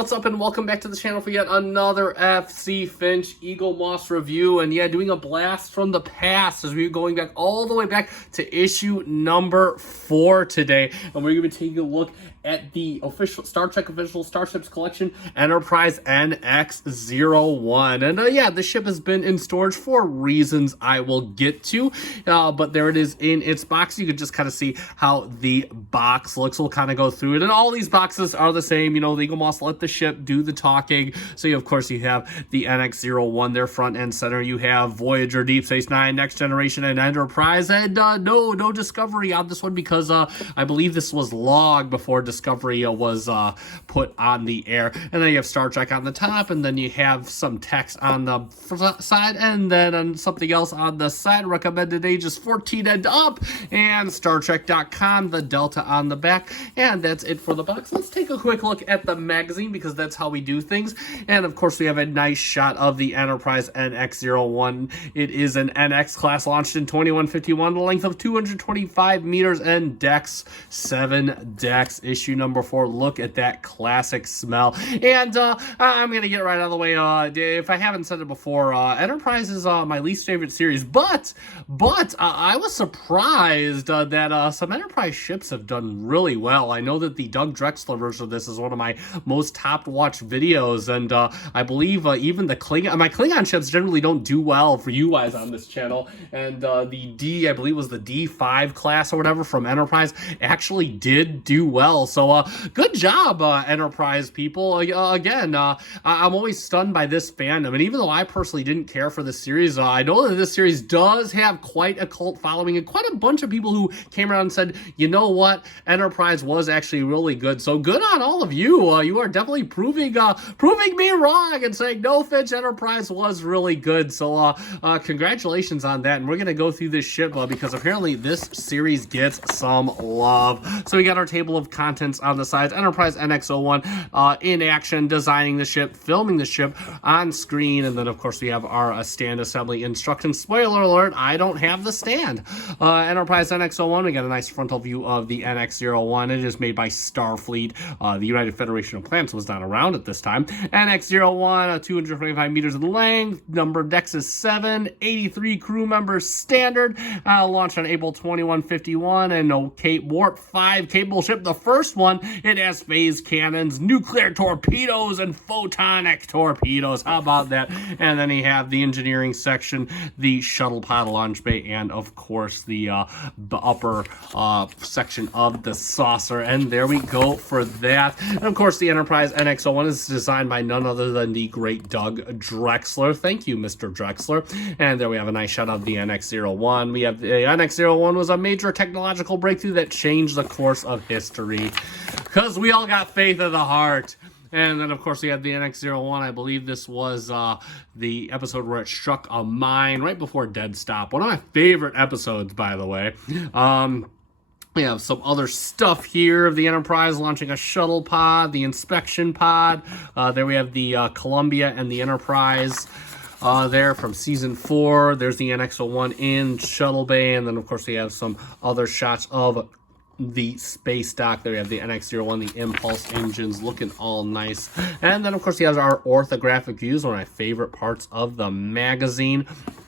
what's up, and welcome back to the channel for yet another FC Finch Eaglemoss review. And yeah, doing a blast from the past as we're going back all the way back to issue number 4 today. And we're going to be taking a look at the official Star Trek official Starships collection, Enterprise NX-01. And yeah, the ship has been in storage for reasons I will get to. But there it is in its box. You can just kind of see how the box looks. We'll kind of go through it. And all these boxes are the same. You know, the Eaglemoss let the ship do the talking. So you, of course, you have the NX-01 there front and center. You have Voyager, Deep Space Nine, Next Generation, and Enterprise. And no Discovery on this one because I believe this was logged before Discovery was put on the air. And then you have Star Trek on the top, and then you have some text on the side, and then something else on the side, recommended ages 14 and up, and StarTrek.com, the Delta on the back. And that's it for the box. Let's take a quick look at the magazine because that's how we do things. And of course, we have a nice shot of the Enterprise NX-01. It is an NX class launched in 2151, the length of 225 meters, and decks 7 decks. Issue number 4. Look at that classic smell. And I'm gonna get right out of the way. If I haven't said it before, Enterprise is my least favorite series, but I was surprised that some Enterprise ships have done really well. I know that the Doug Drexler version of this is one of my most top watched videos, and I believe even the my Klingon ships generally don't do well for you guys on this channel. And the I believe was the D5 class or whatever from Enterprise, actually did do well. So good job, Enterprise people. Again, I'm always stunned by this fandom, and even though I personally didn't care for this series, I know that this series does have quite a cult following and quite a bunch of people who came around and said, you know what, Enterprise was actually really good. So good on all of you. You are definitely proving me wrong and saying, no, Finch, Enterprise was really good. So congratulations on that. And we're going to go through this ship because apparently this series gets some love. So we got our table of contents on the sides. Enterprise NX-01 in action, designing the ship, filming the ship on screen. And then, of course, we have our stand assembly instructions. Spoiler alert, I don't have the stand. Enterprise NX-01, we got a nice frontal view of the NX-01. It is made by Starfleet. The United Federation of Planets was not around at this time. NX-01, 225 meters in length. Number of decks is 7. 83 crew members standard. Launched on April 2151. And no Cape Warp 5 capable ship. The first one, it has phase cannons, nuclear torpedoes, and photonic torpedoes. How about that? And then you have the engineering section, the shuttle pod launch bay, and of course the upper section of the saucer. And there we go for that. And of course, the Enterprise NX-01 is designed by none other than the great Doug Drexler. Thank you, Mr. Drexler. And there we have a nice shot of the NX-01. We have the NX-01 was a major technological breakthrough that changed the course of history because we all got faith in the heart. And then, of course, we have the NX-01. I believe this was the episode where it struck a mine right before Dead Stop. One of my favorite episodes, by the way. We have some other stuff here of the Enterprise launching a shuttle pod, the inspection pod. There we have the Columbia and the Enterprise there from season 4. There's the NX-01 in shuttle bay. And then, of course, we have some other shots of the space dock. There we have the NX-01, the impulse engines looking all nice. And then, of course, he has our orthographic views, one of my favorite parts of the magazine.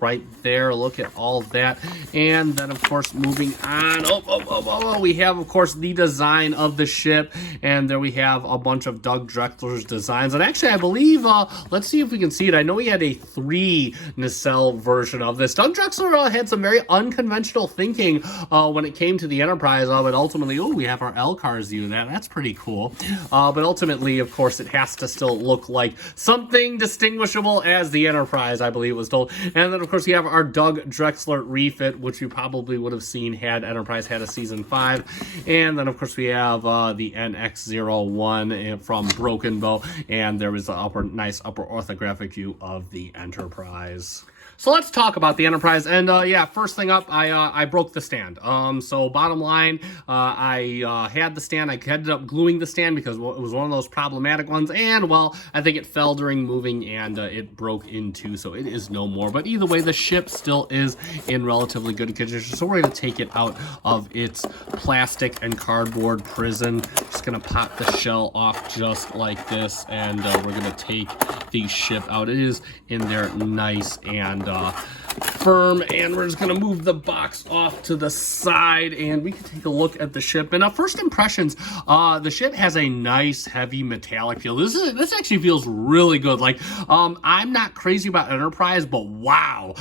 Right there, look at all that. And then, of course, moving on, we have, of course, the design of the ship. And there we have a bunch of Doug Drexler's designs. And actually, I believe, let's see if we can see it. I know he had a 3 nacelle version of this. Doug Drexler had some very unconventional thinking when it came to the Enterprise. But ultimately, we have our LCARS view. That's pretty cool. But ultimately, of course, it has to still look like something distinguishable as the Enterprise, I believe it was told. And then, of course, we have our Doug Drexler refit, which you probably would have seen had Enterprise had a season 5. And then, of course, we have the NX-01 from Broken Bow, and there was a nice upper orthographic view of the Enterprise. So let's talk about the Enterprise. And yeah, first thing up, I broke the stand. So bottom line, I had the stand. I ended up gluing the stand because it was one of those problematic ones. And well, I think it fell during moving and it broke in two, so it is no more. But either way, way, the ship still is in relatively good condition. So we're going to take it out of its plastic and cardboard prison. Just going to pop the shell off just like this, and we're going to take the ship out. It is in there nice and firm, and we're just going to move the box off to the side, and we can take a look at the ship. And first impressions, the ship has a nice heavy metallic feel. This actually feels really good. Like, I'm not crazy about Enterprise, but wow,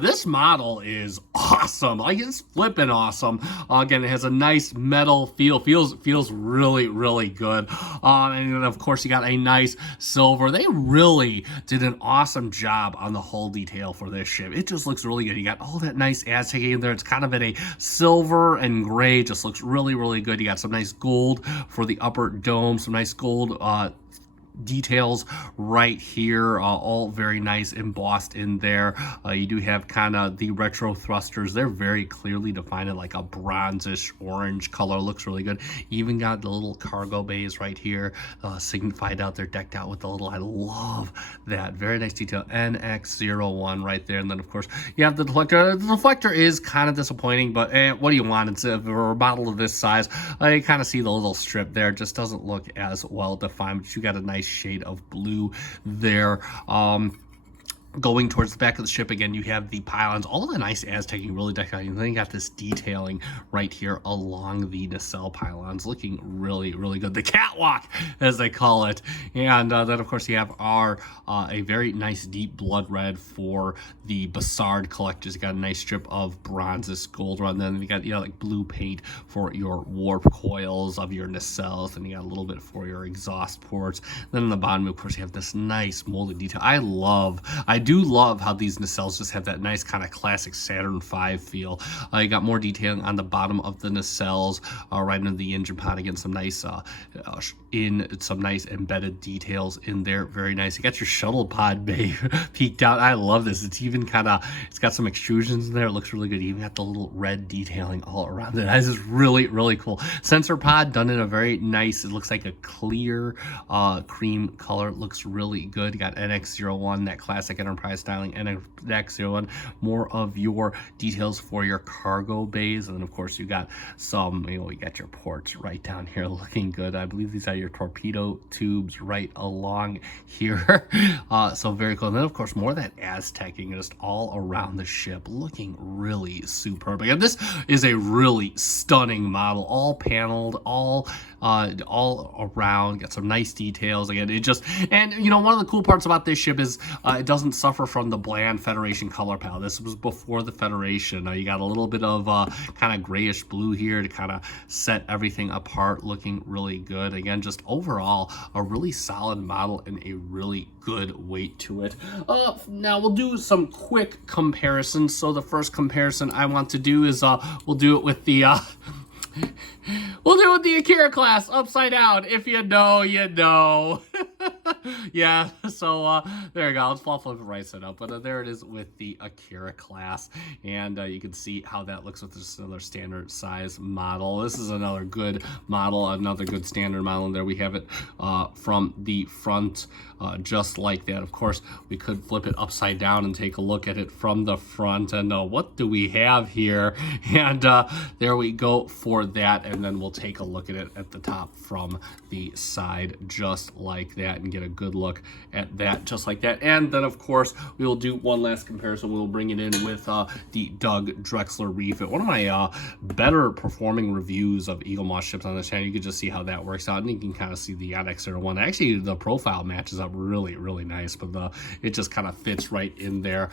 this model is awesome. Like, it's flipping awesome. Again, it has a nice metal feel. Feels really, really good. And then of course you got a nice silver. They really did an awesome job on the hull detail for this ship. It just looks really good. You got all that nice Aztec in there. It's kind of in a silver and gray. Just looks really, really good. You got some nice gold for the upper dome, some nice gold details right here, all very nice embossed in there. You do have kind of the retro thrusters. They're very clearly defined, like a bronzish orange color. Looks really good. Even got the little cargo bays right here, signified out there, decked out with the little, I love that, very nice detail. NX-01 right there. And then of course you have the deflector. The deflector is kind of disappointing, but what do you want? It's a model of this size. You kind of see the little strip there. It just doesn't look as well defined, but you got a nice shade of blue there. Going towards the back of the ship again, you have the pylons, all the nice Aztec, really decked out. And then you got this detailing right here along the nacelle pylons, looking really, really good. The catwalk, as they call it. And then of course you have a very nice deep blood red for the Bassard collectors. You got a nice strip of bronzes gold around. Then you got like blue paint for your warp coils of your nacelles, and you got a little bit for your exhaust ports. Then on the bottom, of course, you have this nice molded detail. I do love how these nacelles just have that nice kind of classic Saturn V feel. You got more detailing on the bottom of the nacelles, right into the engine pod. Again, some nice embedded details in there. Very nice. You got your shuttle pod bay peeked out. I love this. It's even it's got some extrusions in there. It looks really good. You even got the little red detailing all around it. This is really, really cool. Sensor pod done in a very nice, it looks like a clear cream color. It looks really good. You got NX-01, that classic Enterprise styling, and NX-01, more of your details for your cargo bays. And then of course you got some, you got your ports right down here looking good. I believe these are your torpedo tubes right along here. So very cool. And then of course more of that Aztecing just all around the ship, looking really superb. Again, this is a really stunning model, all paneled, all around, got some nice details. Again, and one of the cool parts about this ship is it doesn't suffer from the bland Federation color palette. This was before the Federation. You got a little bit of kind of grayish blue here to kind of set everything apart, looking really good. Again, just overall a really solid model and a really good weight to it. Now we'll do some quick comparisons. So the first comparison I want to do is we'll do it with the Akira class upside down. If you know, you know. Yeah, so there you go. Let's flip it right side up. But there it is with the Akira class. And you can see how that looks with just another standard size model. This is another good model, another good standard model. And there we have it from the front, just like that. Of course, we could flip it upside down and take a look at it from the front. And what do we have here? And there we go for that. And then we'll take a look at it at the top from the side, just like that, and get a good look at that just like that. And then of course we will do one last comparison. We'll bring it in with the Doug Drexler refit, one of my better performing reviews of Eaglemoss ships on this channel. You can just see how that works out, and you can kind of see the NX-01. Actually, the profile matches up really, really nice, but it just kind of fits right in there.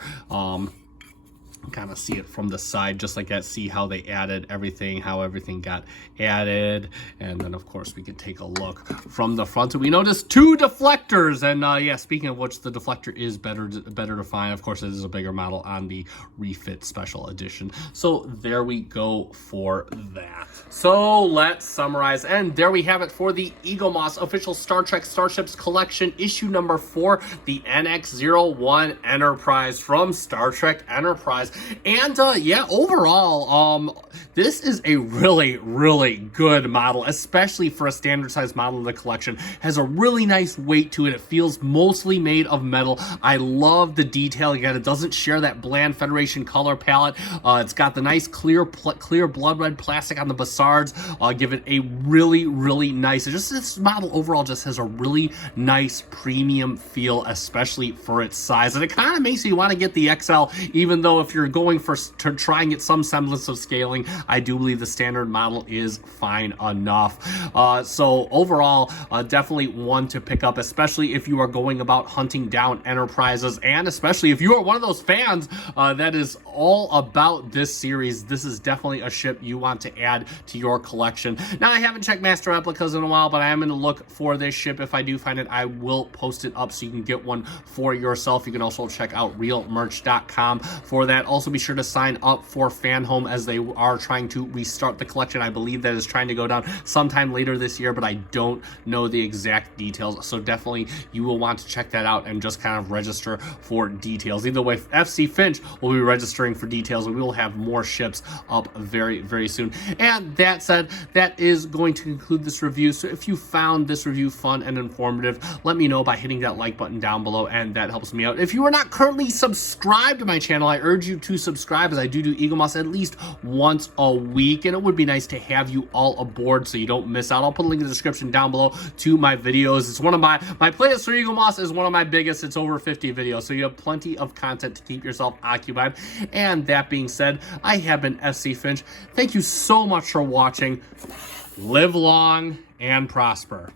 Kind of see it from the side just like that, see how they added everything, how everything got added. And then of course we can take a look from the front, and we notice two deflectors. And yeah, speaking of which, the deflector is better defined. Of course, it is a bigger model on the refit special edition. So there we go for that. So let's summarize, and there we have it for the Eaglemoss official Star Trek Starships collection, issue number 4, the NX-01 Enterprise from Star Trek Enterprise. guys. And yeah, overall, this is a really good model, especially for a standard size model of the collection. Has a really nice weight to it. It feels mostly made of metal. I love the detail. Again, it doesn't share that bland Federation color palette. It's got the nice clear blood red plastic on the Bassards. Give it a really nice, just this model overall just has a really nice premium feel, especially for its size. And it kind of makes you want to get the XL, even though if you're going to try and get some semblance of scaling, I do believe the standard model is fine enough. So overall, definitely one to pick up, especially if you are going about hunting down Enterprises, and especially if you are one of those fans that is all about this series. This is definitely a ship you want to add to your collection. Now, I haven't checked Master Replicas in a while, but I am going to look for this ship. If I do find it, I will post it up so you can get one for yourself. You can also check out realmerch.com for that. Also, be sure to sign up for Fan Home, as they are trying to restart the collection. I believe that is trying to go down sometime later this year, but I don't know the exact details. So definitely you will want to check that out and just kind of register for details. Either way, FC Finch will be registering for details, and we will have more ships up very soon. And that said, that is going to conclude this review. So if you found this review fun and informative, let me know by hitting that like button down below, and that helps me out. If you are not currently subscribed to my channel, I urge you to subscribe, as I do Eaglemoss at least once a week, and it would be nice to have you all aboard so you don't miss out. I'll put a link in the description down below to my videos. It's one of my playlist for Eaglemoss is one of my biggest. It's over 50 videos, so you have plenty of content to keep yourself occupied. And that being said, I have been FC Finch. Thank you so much for watching. Live long and prosper.